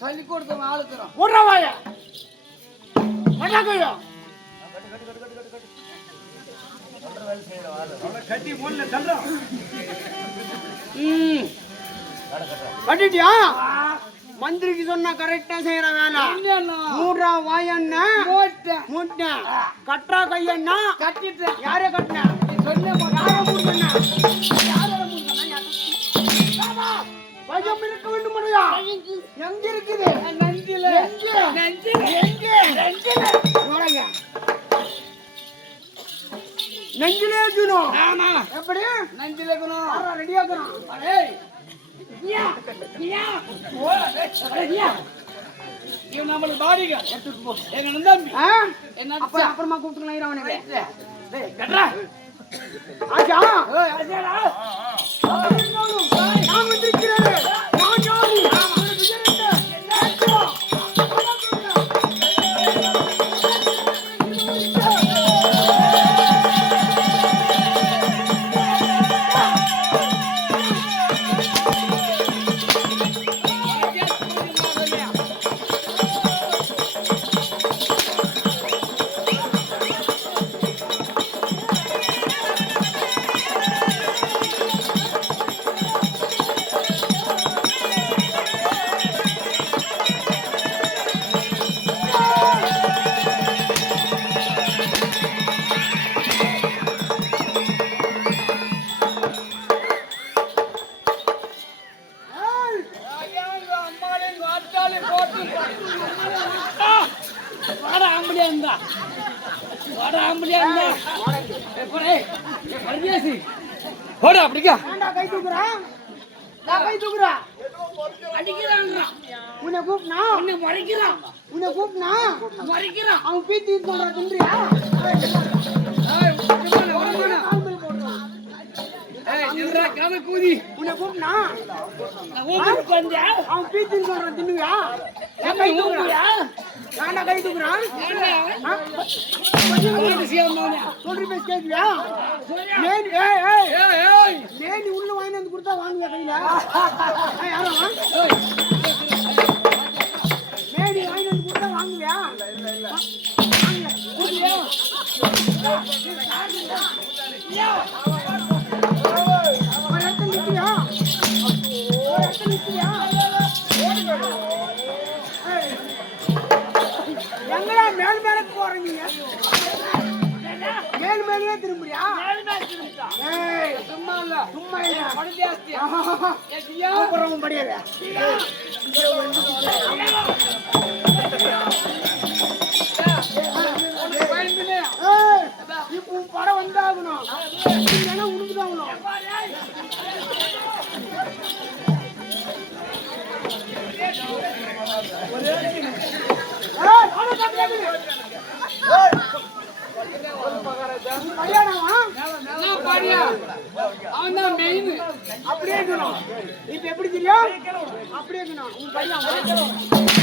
சொல்லி கொடுத்த ஆளுக்குறோம் உடவாயா மடகையா கட்டி மூணு தள்ளுறோம் கட்டிட்டியா மந்திரிக்கு சொன்னா கரெக்டா செய்யற வேலை மூடுறா வாயண்ணா மூட்டை கட்டுறா கையண்ணா கட்டிட்டேன் யாரே கட்டின சொன்ன யார மூடுனா பயம் இருக்க வேண்டும் மடையா எங்க இருக்குது நெஞ்சில நெஞ்சிலே இருக்கணும் ஆமா எப்படி நெஞ்சில இருக்கணும் ரெடியா இருக்கணும் டேய் இவன் நம்மளுக்கு பாடிங்க எடுத்துட்டு போ எங்க நந்தம்பி என்ன அப்புறமா கூப்பிட்டுக்கலாம் இரவனே டேய் கட்றா ஆஜா ஏய் ஆஜாடா நான் வந்திருக்கிறேன் நான் யாரு அப்படிக்கா கை தூக்குறா நான் கை தூக்குறா அடிக்கிறான்டா உன்னை கூப்னா உன்னை மறைக்கிறான் உன்னை கூப்னா மறைக்கிறான் அவன் பீத்தி சொல்றா தின்றியா ஏய் நில்றா கால கூதி உன்னை கூப்னா நான் ஓடி வந்தா அவன் பீத்தி சொல்றா தின்னுயா நான் கை தூக்குறா நானா கை தூக்குறா சொல்றி பேச கேக்குறியா மேனி ஏய் மேனி உள்ள வாங்கி வந்து கொடுத்தா வாங்குங்க கையில யாரா மேனி வாங்கி வந்து கொடுத்தா வாங்குவியா இல்ல எங்கடா மேல் மேல போறீங்க மேல் மேலே திரும்புறியா சும்மா இல்ல சும்மா இல்ல படி ஜாஸ்தி அப்புறம் படியல இப்போ படம் வந்தாகணும் உடுக்குதாகணும் அவன் மெயின் அப்படியே இருக்கணும் இப்ப எப்படி தெரியும் அப்படியே இருக்கணும் உன் பையன் நான்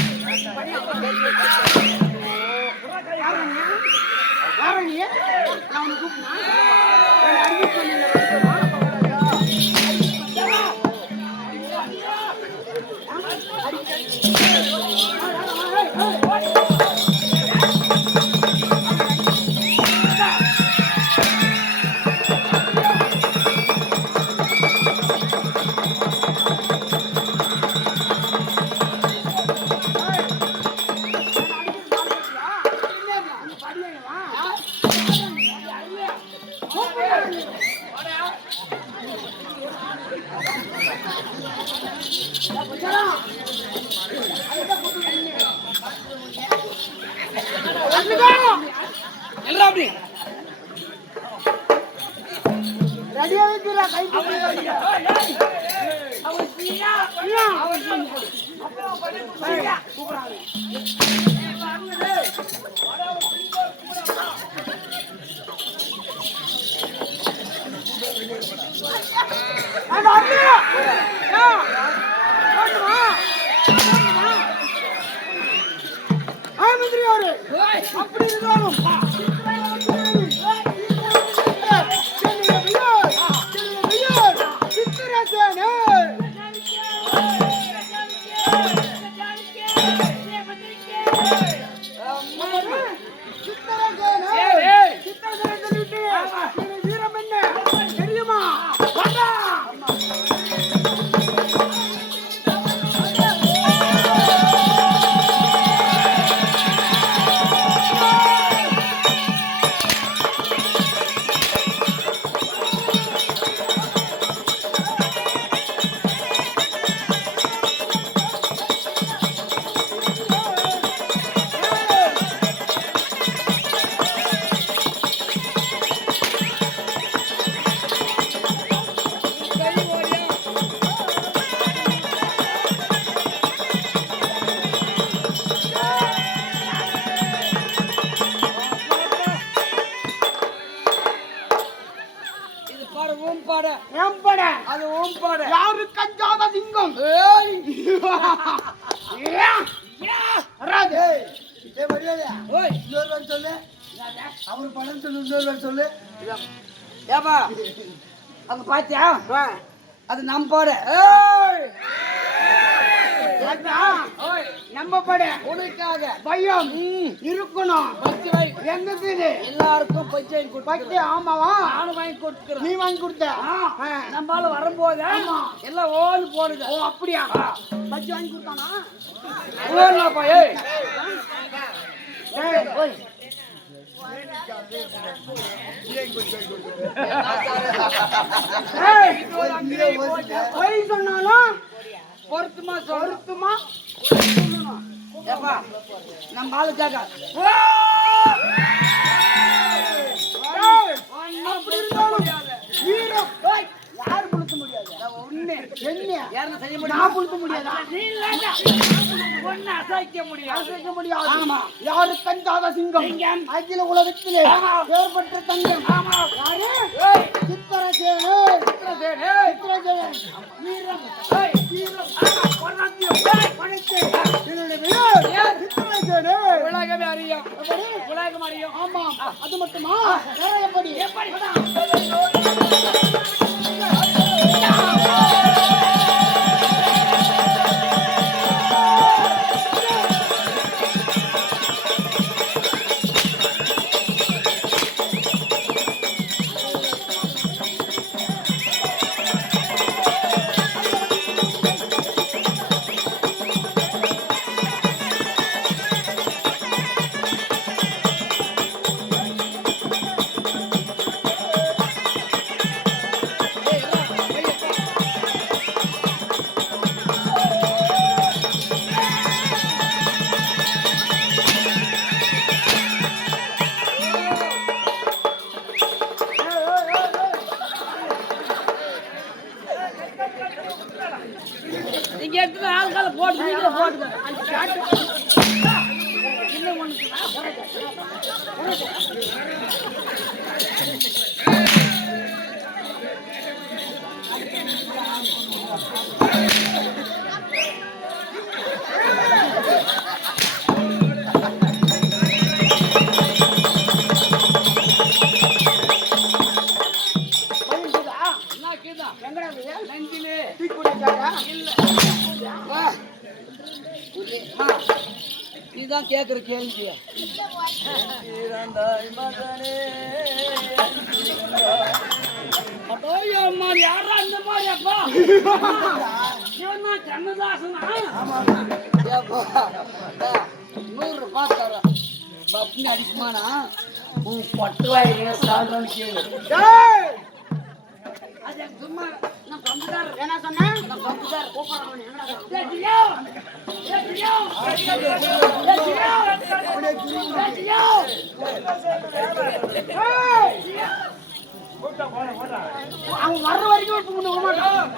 எல்லாம் அப்படி ரெடியா வைக்கிறா கை அப்படி இருந்தாலும் வீரம் என்ன தெரியுமா? யாரு கஞ்சாத சிங்கம் சொல்லு அவரு படம் சொல்லு சொல்லு ஏப்பா அங்க பாத்தியா அது நம்ம பாடு நம்ம பட உனக்காக பயம் இருக்கணும். எங்க எல்லாருக்கும் பச்சை பச்சை ஆமாவா? நானும் வாங்கி கொடுத்துக்கிறேன். நீ வாங்கி கொடுத்த நம்மளால வரும்போது எல்லாம் ஓடு போடுது. ஓ அப்படியா? பச்சை வாங்கி கொடுத்தானா? ஓடலாப்பா. ஏய் போய் சொன்னாலும் பொருத்துமா பொருத்துமா ஏப்பா நம்ம ஆளு கேட்க அப்படி இருந்தாலும் வீரம் யாரு புளுத்த முடியாது. ஒண்ணு என்ன யாரும் செய்ய முடியாது. நான் புளுத்த முடியாதா? ஒண்ணு அசைக்க முடியாது. ஆமா யாரு கஞ்சாத சிங்கம் அகில உலகத்திலே ஏற்பட்ட தங்கம் யாரு? சித்திரசேனு வீரம் உலகமே அறியும். உலகம் அறியும். ஆமா அது மட்டுமா? எப்படி நீங்க எடுத்து ஆள்கால போட்டு போட்டுங்க. இன்னும் ஒண்ணு நெஞ்சிலே நீதான் கேக்குற கேள்வி. யாரா இந்த மாதிரி அப்பா கண்ணதாசனா 100 ரூபாய் தர பப்னி அடிக்குமானா உன் பட்டுவாயிலே சாதம் கேளு. அது சும்மா நான் பம்புதார் என்ன சொன்னேன்? நான் பம்புதார் கூப்பிடுறேன். அவன் வர்ற வரைக்கும் இப்ப கொண்டு விட மாட்டான்.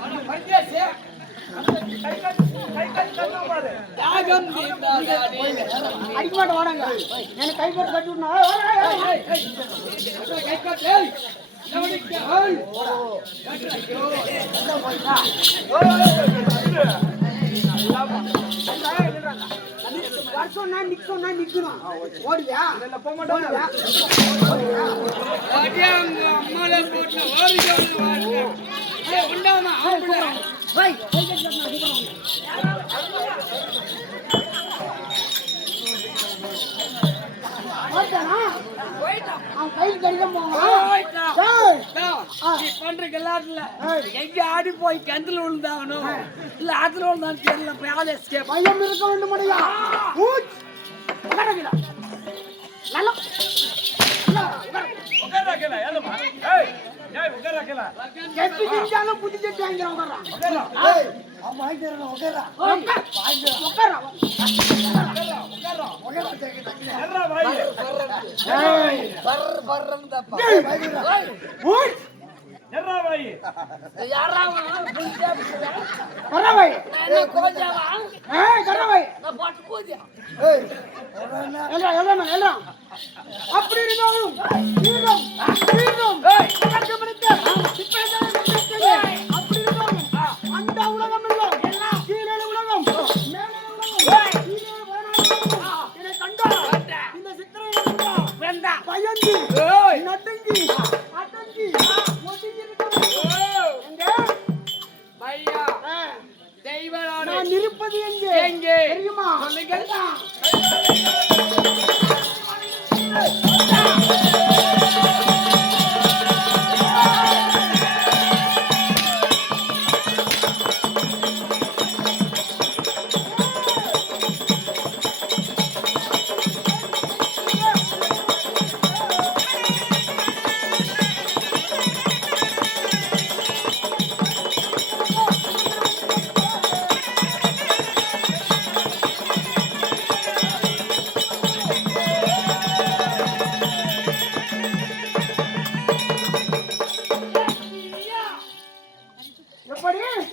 அடிக்க மாட்டேன் வாடாங்க. எனக்கு கை போட்டு கட்டி விடணும். வருஷம்னா நிக்கணும்னா நிக்கணும். ஓடுவியா? ஓடுவியா? எங்க ஆடி போய் கிணத்துல விழுந்தாங்கனோ இல்ல ஆத்துல விழுந்தான்னு தெரியல. பயம் இருக்க வேண்டும் முடியா? புத்தி செட்டு அப்படி இருந்தாலும் அப்படி இருந்தாலும் அந்த உலகம் எல்லாம் கீழே உலகம் மேலே உலகம் என்னை கண்டா இந்த சித்திரை பயந்து நடுங்கி அடங்கி நான் இருப்பது எங்கே தெரியுமா?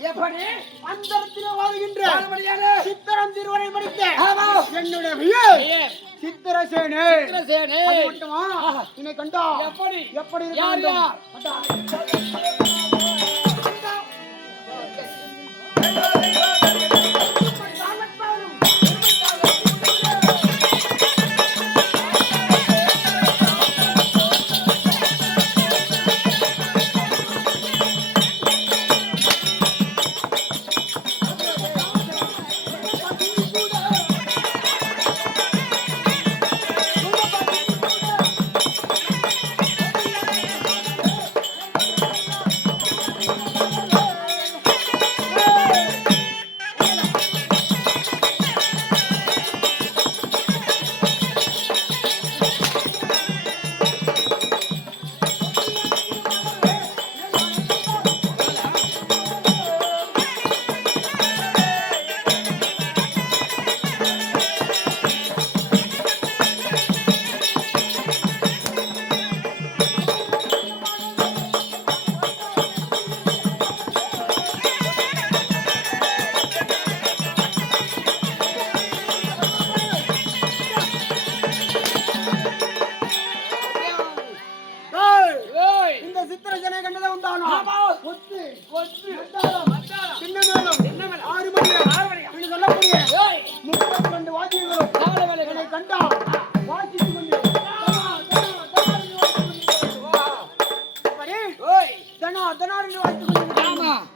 எப்படி அந்தரத்திலே வாழ்கின்ற சித்திரம் திருவரை படித்த என்னுடைய பெயர் சித்திரசேனே. அது மட்டுமா? என்னை கண்டா எப்படி இருக்க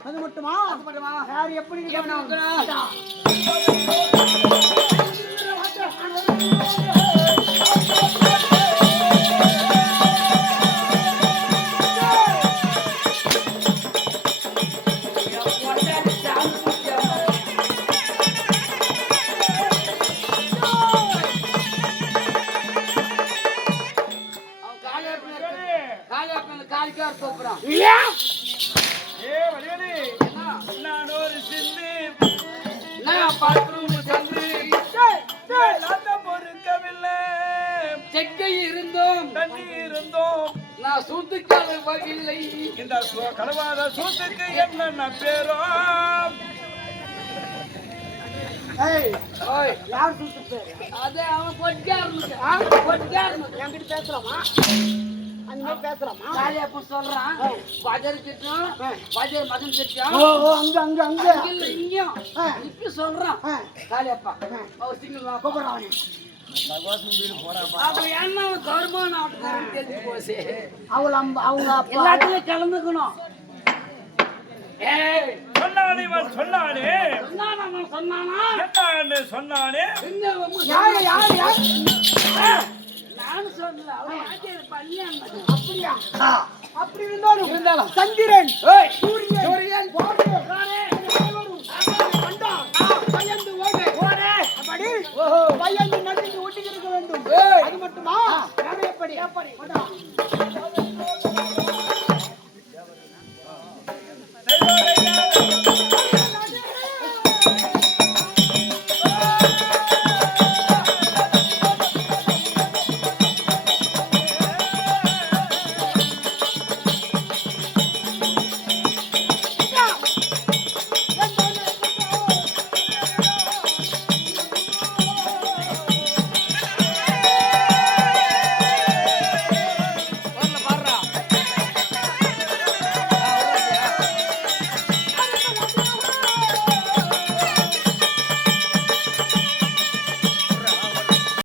அது மட்டுமா? யார் எப்படி பாத்ரூம் சூத்துக்கால வகில்லை. இந்த கலவாத சூத்துக்கு என்னென்ன பேரோ? ஏய் ஓய், யார் சுத்து பேரு? அதே அவன் பொட்டியாருனுக்கு. பொட்டியாருனுக்கு. என்கிட்ட பேசலாமா? அந்த மாதிரி பேசலாமா? காளியப்ப சொல்றான், பஜர் திட்டம், பஜர் மகன் திட்டம். ஓ ஓ அங்க அங்க அங்க இல்ல இங்கேயும் இப்ப சொல்றான் காளியப்பா. அவர் சிங்கிள் கூப்பிடுறான் அவனை. அப்ப என்ன கர்மான ஆட்டுக்காரன் தெரிஞ்சு போச்சு. அவங்க அப்பா எல்லாத்துலயும் கலந்துக்கணும். ஏய், சொன்னானே இவன் சொன்னானே, சொன்னானா என்னன்னு சொன்னானே. எங்க உங்க யாரு யாரு யாரு? நானும் சொல்லல, அவன் ஆச்சரிய பள்ளியான். அப்படியா? அப்படி இருந்தாலும் சந்திரன் ஏய், சூரியன் போடு பயந்து ஓடு அப்படி பயந்து நடுங்கி ஒட்டிக்கிருக்க வேண்டும். அது மட்டுமா? எப்படி எப்படி